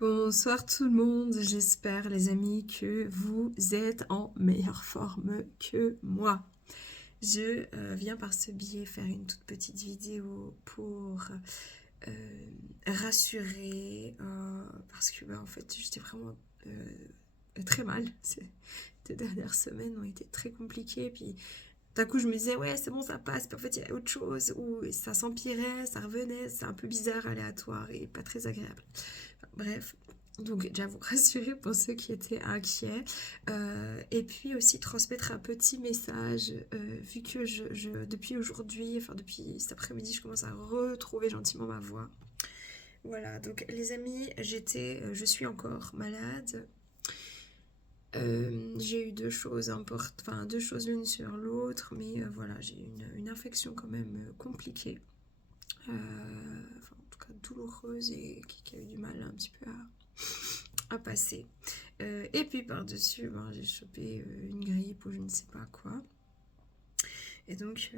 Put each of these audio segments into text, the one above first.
Bonsoir tout le monde, j'espère les amis que vous êtes en meilleure forme que moi. Je viens par ce biais faire une toute petite vidéo pour rassurer parce que en fait j'étais vraiment très mal. Ces deux dernières semaines ont été très compliquées, puis d'un coup je me disais ouais c'est bon ça passe, puis en fait il y a autre chose où ça s'empirait, ça revenait, c'est un peu bizarre, aléatoire et pas très agréable. Bref, donc déjà vous rassurer pour ceux qui étaient inquiets. Et puis aussi transmettre un petit message, vu que depuis aujourd'hui, enfin depuis cet après-midi, je commence à retrouver gentiment ma voix. Voilà, donc les amis, je suis encore malade. J'ai eu deux choses importantes, enfin deux choses l'une sur l'autre, mais voilà, j'ai une infection quand même compliquée. Enfin, en tout cas douloureuse et qui a eu du mal un petit peu à passer. Et puis par-dessus, ben, j'ai chopé une grippe ou je ne sais pas quoi. Et donc,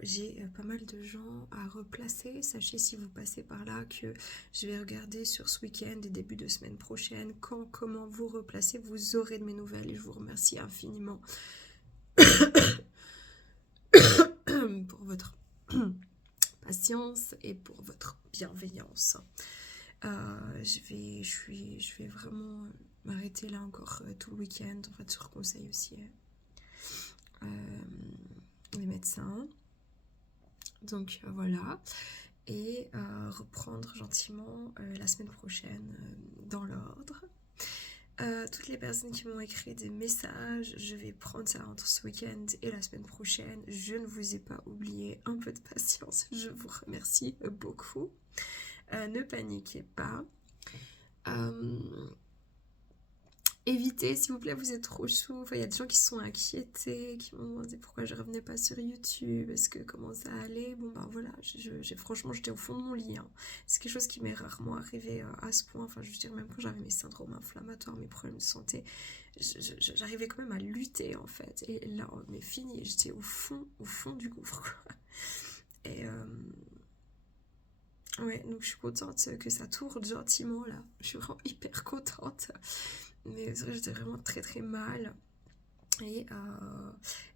j'ai pas mal de gens à replacer. Sachez si vous passez par là que je vais regarder sur ce week-end et début de semaine prochaine comment vous replacer. Vous aurez de mes nouvelles et je vous remercie infiniment pour votre patience et pour votre bienveillance. Je vais vraiment m'arrêter là encore tout le week-end, en fait, sur conseil aussi des médecins. Donc voilà. Et reprendre gentiment la semaine prochaine dans l'ordre. Toutes les personnes qui m'ont écrit des messages, je vais prendre ça entre ce week-end et la semaine prochaine. Je ne vous ai pas oublié, un peu de patience. Je vous remercie beaucoup. Ne paniquez pas. Évitez, s'il vous plaît, vous êtes trop chou. Enfin, il y a des gens qui se sont inquiétés, qui m'ont demandé pourquoi je revenais pas sur YouTube, est-ce que comment ça allait. Bon ben voilà, franchement j'étais au fond de mon lit. Hein. C'est quelque chose qui m'est rarement arrivé à ce point. Enfin, je veux dire, même quand j'avais mes syndromes inflammatoires, mes problèmes de santé, j'arrivais quand même à lutter en fait. Et là, mais fini, j'étais au fond du gouffre. Quoi. Et ouais, donc je suis contente que ça tourne gentiment là. Je suis vraiment hyper contente. Mais c'est vrai, j'étais vraiment très très mal. Et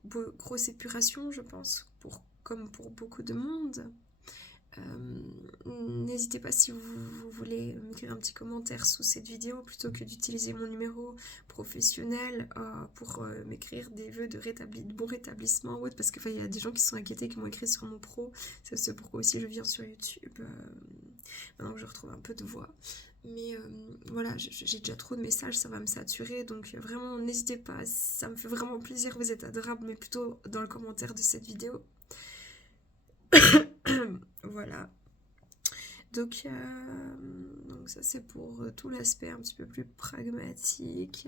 grosse épuration, je pense, comme pour beaucoup de monde. N'hésitez pas si vous voulez m'écrire un petit commentaire sous cette vidéo plutôt que d'utiliser mon numéro professionnel pour m'écrire des vœux de bon rétablissement ou autre, parce qu'il y a des gens qui sont inquiétés qui m'ont écrit sur mon pro. C'est pourquoi aussi je viens sur YouTube maintenant que je retrouve un peu de voix. Mais voilà, j'ai déjà trop de messages, ça va me saturer, donc vraiment n'hésitez pas, ça me fait vraiment plaisir, vous êtes adorables, mais plutôt dans le commentaire de cette vidéo. Voilà. Donc ça c'est pour tout l'aspect un petit peu plus pragmatique.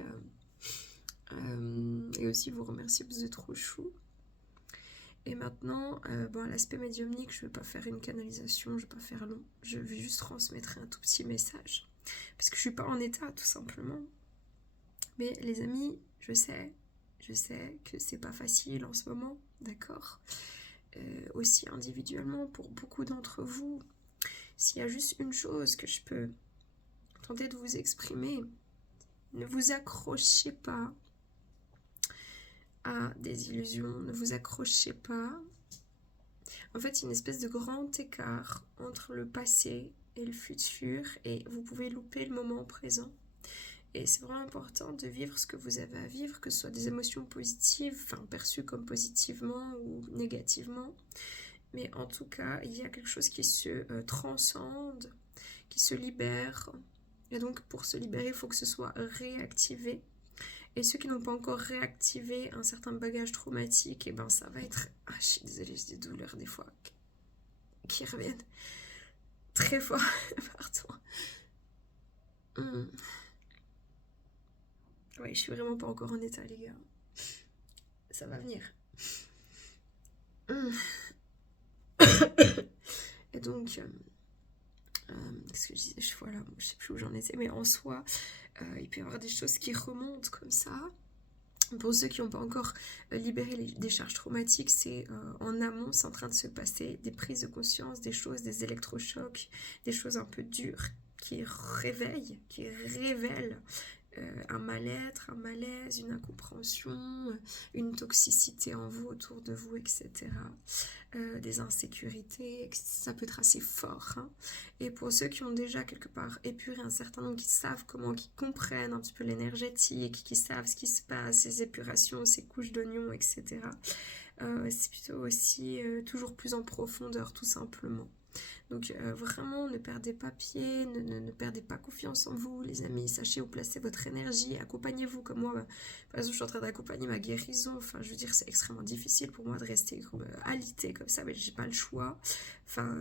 Et aussi vous remercier, vous êtes trop chou. Et maintenant, l'aspect médiumnique, je ne vais pas faire une canalisation, je ne vais pas faire long. Je vais juste transmettre un tout petit message. Parce que je ne suis pas en état, tout simplement. Mais les amis, je sais que c'est pas facile en ce moment, d'accord. Aussi individuellement, pour beaucoup d'entre vous, s'il y a juste une chose que je peux tenter de vous exprimer, ne vous accrochez pas à des illusions, ne vous accrochez pas. En fait, il y a une espèce de grand écart entre le passé et le futur, et vous pouvez louper le moment présent. Et c'est vraiment important de vivre ce que vous avez à vivre, que ce soit des émotions positives, enfin perçues comme positivement ou négativement. Mais en tout cas, il y a quelque chose qui se transcende, qui se libère. Et donc, pour se libérer, il faut que ce soit réactivé. Et ceux qui n'ont pas encore réactivé un certain bagage traumatique, et ben ça va être... Ah, je suis désolée, j'ai des douleurs des fois qui reviennent très fort. Pardon. Ouais, je suis vraiment pas encore en état, les gars. Ça va venir. Et donc, qu'est-ce que je disais, voilà, je sais plus où j'en étais, mais en soi, il peut y avoir des choses qui remontent comme ça. Pour ceux qui n'ont pas encore libéré des charges traumatiques, c'est en amont, c'est en train de se passer des prises de conscience, des choses, des électrochocs, des choses un peu dures qui réveille, qui révèle un mal-être, un malaise, une incompréhension, une toxicité en vous, autour de vous, etc. Des insécurités, ça peut être assez fort. Hein. Et pour ceux qui ont déjà quelque part épuré un certain nombre, qui savent comment, qui comprennent un petit peu l'énergétique, qui savent ce qui se passe, ces épurations, ces couches d'oignons, etc. C'est plutôt aussi toujours plus en profondeur, tout simplement. Donc vraiment, ne perdez pas pied, ne perdez pas confiance en vous, les amis. Sachez où placer votre énergie, accompagnez-vous comme moi. Par exemple, je suis en train d'accompagner ma guérison. Enfin, je veux dire, c'est extrêmement difficile pour moi de rester alitée comme ça, mais j'ai pas le choix. Enfin,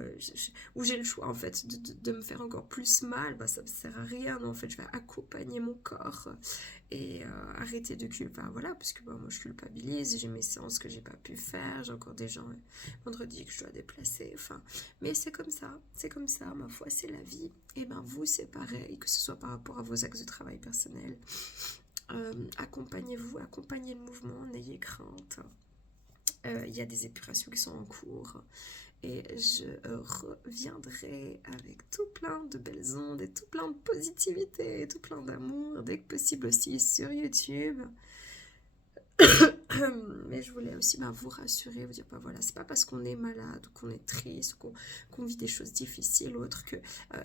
ou j'ai le choix en fait de me faire encore plus mal, bah, ça me sert à rien. En fait, je vais accompagner mon corps et arrêter de culpabiliser. Enfin, voilà, parce que bah, moi je culpabilise, j'ai mes séances que j'ai pas pu faire, j'ai encore des gens vendredi que je dois déplacer. Enfin, mais c'est comme ça, ma foi, c'est la vie. Et ben vous, c'est pareil, que ce soit par rapport à vos axes de travail personnel. Accompagnez-vous, accompagnez le mouvement, n'ayez crainte. Il y a des épurations qui sont en cours. Et je reviendrai avec tout plein de belles ondes et tout plein de positivité et tout plein d'amour, dès que possible aussi sur YouTube. Mais je voulais aussi vous rassurer, vous dire, voilà, c'est pas parce qu'on est malade ou qu'on est triste ou qu'on vit des choses difficiles ou autre que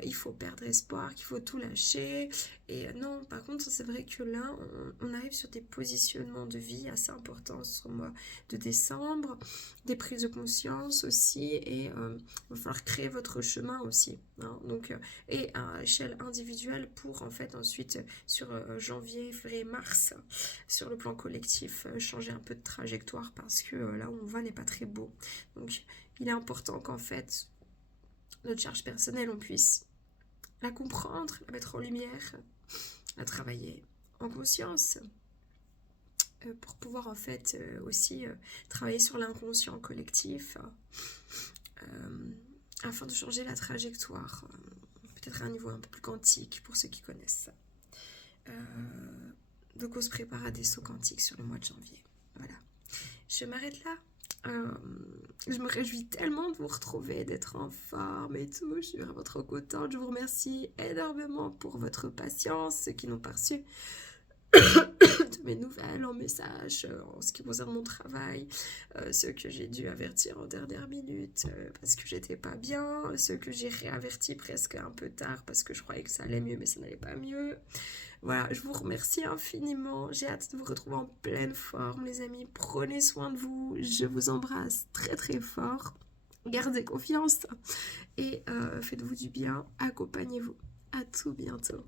il faut perdre espoir, qu'il faut tout lâcher. Et non, par contre, c'est vrai que là, on arrive sur des positionnements de vie assez importants sur le mois de décembre, des prises de conscience aussi, et il va falloir créer votre chemin aussi. Hein, donc, et à échelle individuelle pour en fait ensuite sur janvier, février, mars, sur le plan collectif, changer un peu de trajectoire parce que là où on va n'est pas très beau. Donc il est important qu'en fait notre charge personnelle, on puisse la comprendre, la mettre en lumière, la travailler en conscience pour pouvoir en fait aussi travailler sur l'inconscient collectif afin de changer la trajectoire, peut-être à un niveau un peu plus quantique pour ceux qui connaissent ça. Donc on se prépare à des sauts quantiques sur le mois de janvier. Voilà. Je m'arrête là. Je me réjouis tellement de vous retrouver, d'être en forme et tout. Je suis vraiment trop contente. Je vous remercie énormément pour votre patience, ceux qui n'ont pas reçu de mes nouvelles en message en ce qui concerne mon travail, ceux que j'ai dû avertir en dernière minute parce que j'étais pas bien, ceux que j'ai réavertis presque un peu tard parce que je croyais que ça allait mieux mais ça n'allait pas mieux. Voilà, je vous remercie infiniment. J'ai hâte de vous retrouver en pleine forme, les amis. Prenez soin de vous. Je vous embrasse très très fort. Gardez confiance et faites-vous du bien. Accompagnez-vous. À tout bientôt.